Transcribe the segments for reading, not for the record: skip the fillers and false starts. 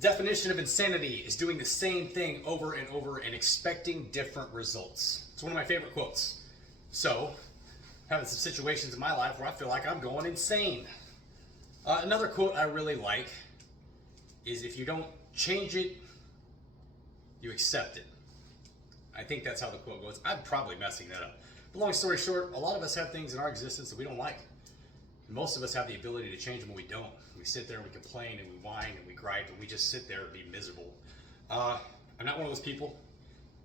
Definition of insanity is doing the same thing over and over and expecting different results. It's one of my favorite quotes. So, having some situations in my life where I feel like I'm going insane. Another quote I really like is, if you don't change it, you accept it. I think that's how the quote goes. I'm probably messing that up. But long story short, a lot of us have things in our existence that we don't like. Most of us have the ability to change them when we don't. We sit there and we complain and we whine and we gripe and we just sit there and be miserable. I'm not one of those people.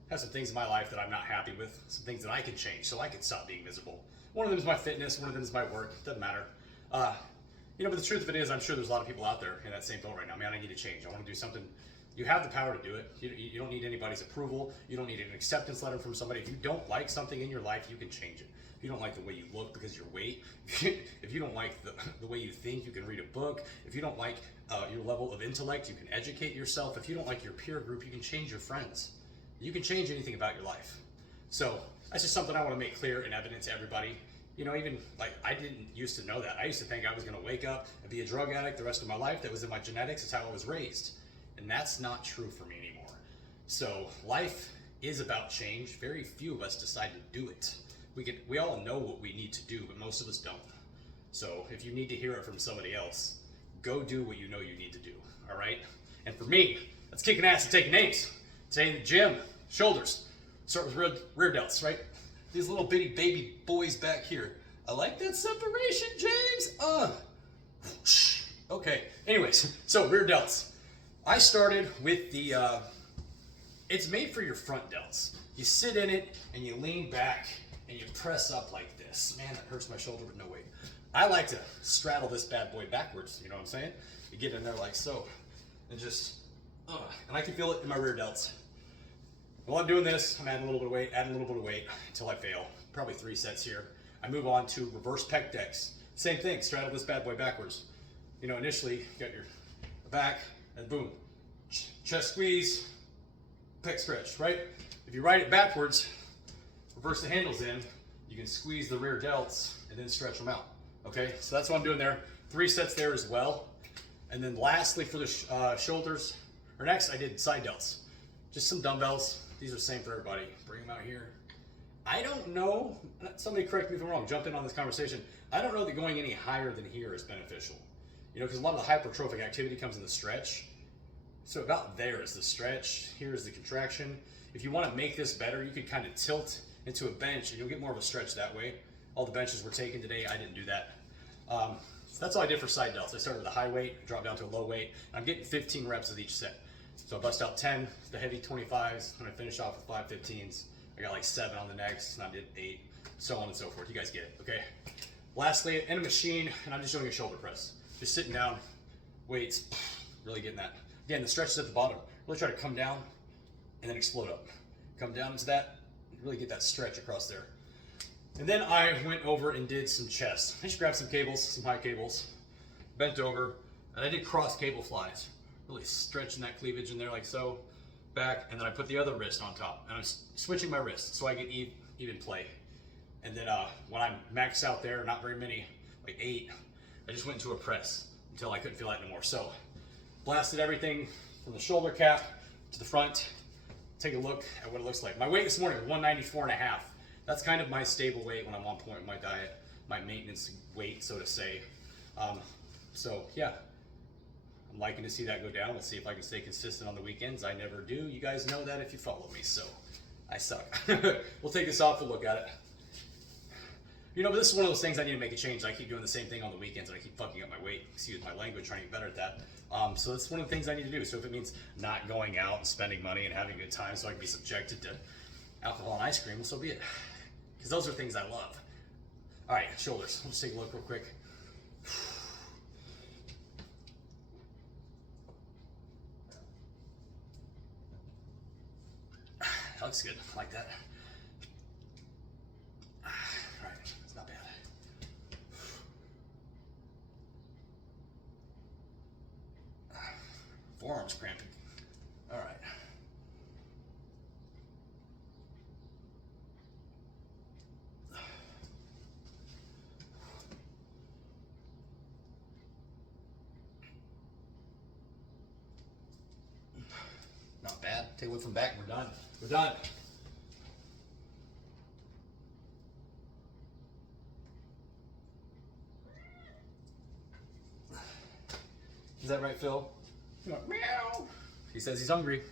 I have some things in my life that I'm not happy with, some things that I can change so I can stop being miserable. One of them is my fitness, one of them is my work, doesn't matter. But the truth of it is, I'm sure there's a lot of people out there in that same boat right now. Man, I need to change. I want to do something. You have the power to do it. You don't need anybody's approval. You don't need an acceptance letter from somebody. If you don't like something in your life, you can change it. If you don't like the way you look because of your weight, if you don't like the way you think, you can read a book. If you don't like your level of intellect, you can educate yourself. If you don't like your peer group, you can change your friends. You can change anything about your life. So that's just something I want to make clear and evident to everybody. Even like, I didn't used to know that. I used to think I was going to wake up and be a drug addict the rest of my life. That was in my genetics. It's how I was raised. And that's not true for me anymore. So life is about change. Very few of us decide to do it. We all know what we need to do, but most of us don't. So if you need to hear it from somebody else, go do what you know you need to do. All right? And for me, that's kicking ass and taking names. Today in the gym, shoulders. Start with rear delts, right? These little bitty baby boys back here. I like that separation, James. Okay. Anyways, so rear delts. I started with the, it's made for your front delts. You sit in it and you lean back and you press up like this. Man, that hurts my shoulder, but no weight. I like to straddle this bad boy backwards, you know what I'm saying? You get in there like so, and just, and I can feel it in my rear delts. While I'm doing this, I'm adding a little bit of weight, until I fail. Probably 3 sets here. I move on to reverse pec decks. Same thing, straddle this bad boy backwards. Initially, you got your back, and boom, chest squeeze, pec stretch, right? If you ride it backwards, reverse the handles in, you can squeeze the rear delts and then stretch them out. Okay, so that's what I'm doing there. 3 sets there as well. And then lastly for the shoulders, or next, I did side delts. Just some dumbbells. These are the same for everybody. Bring them out here. I don't know, somebody correct me if I'm wrong, jump in on this conversation. I don't know that going any higher than here is beneficial. Because a lot of the hypertrophic activity comes in the stretch. So about there is the stretch, here is the contraction. If you want to make this better, you could kind of tilt into a bench and you'll get more of a stretch that way. All the benches were taken today, I didn't do that. So that's all I did for side delts. I started with a high weight, dropped down to a low weight. I'm getting 15 reps of each set. So I bust out 10, the heavy 25s, and I finish off with 5 15s. I got like 7 on the next, and I did 8, so on and so forth. You guys get it, okay? Lastly, in a machine, and I'm just doing a shoulder press. Just sitting down, weights, really getting that. Again, the stretch is at the bottom. Really try to come down and then explode up. Come down into that, really get that stretch across there. And then I went over and did some chest. I just grabbed some cables, some high cables, bent over, and I did cross cable flies. Really stretching that cleavage in there like so, back, and then I put the other wrist on top. And I'm switching my wrist so I get even play. And then when I'm maxed out there, not very many, like 8, I just went into a press until I couldn't feel that anymore. So blasted everything from the shoulder cap to the front. Take a look at what it looks like. My weight this morning was 194.5. That's kind of my stable weight when I'm on point with my diet, my maintenance weight, so to say. So yeah, I'm liking to see that go down. Let's see if I can stay consistent on the weekends. I never do. You guys know that if you follow me, so I suck. We'll take this off and look at it. But this is one of those things I need to make a change. I keep doing the same thing on the weekends and I keep fucking up my weight. Excuse my language, trying to get better at that. So that's one of the things I need to do. So if it means not going out and spending money and having a good time so I can be subjected to alcohol and ice cream, well, so be it. Because those are things I love. All right, shoulders. Let's take a look real quick. That looks good. I like that. All right, it's not bad. Forearms cramping. All right. Take a look from the back. We're done. We're done. Is that right, Phil? Meow. He says he's hungry.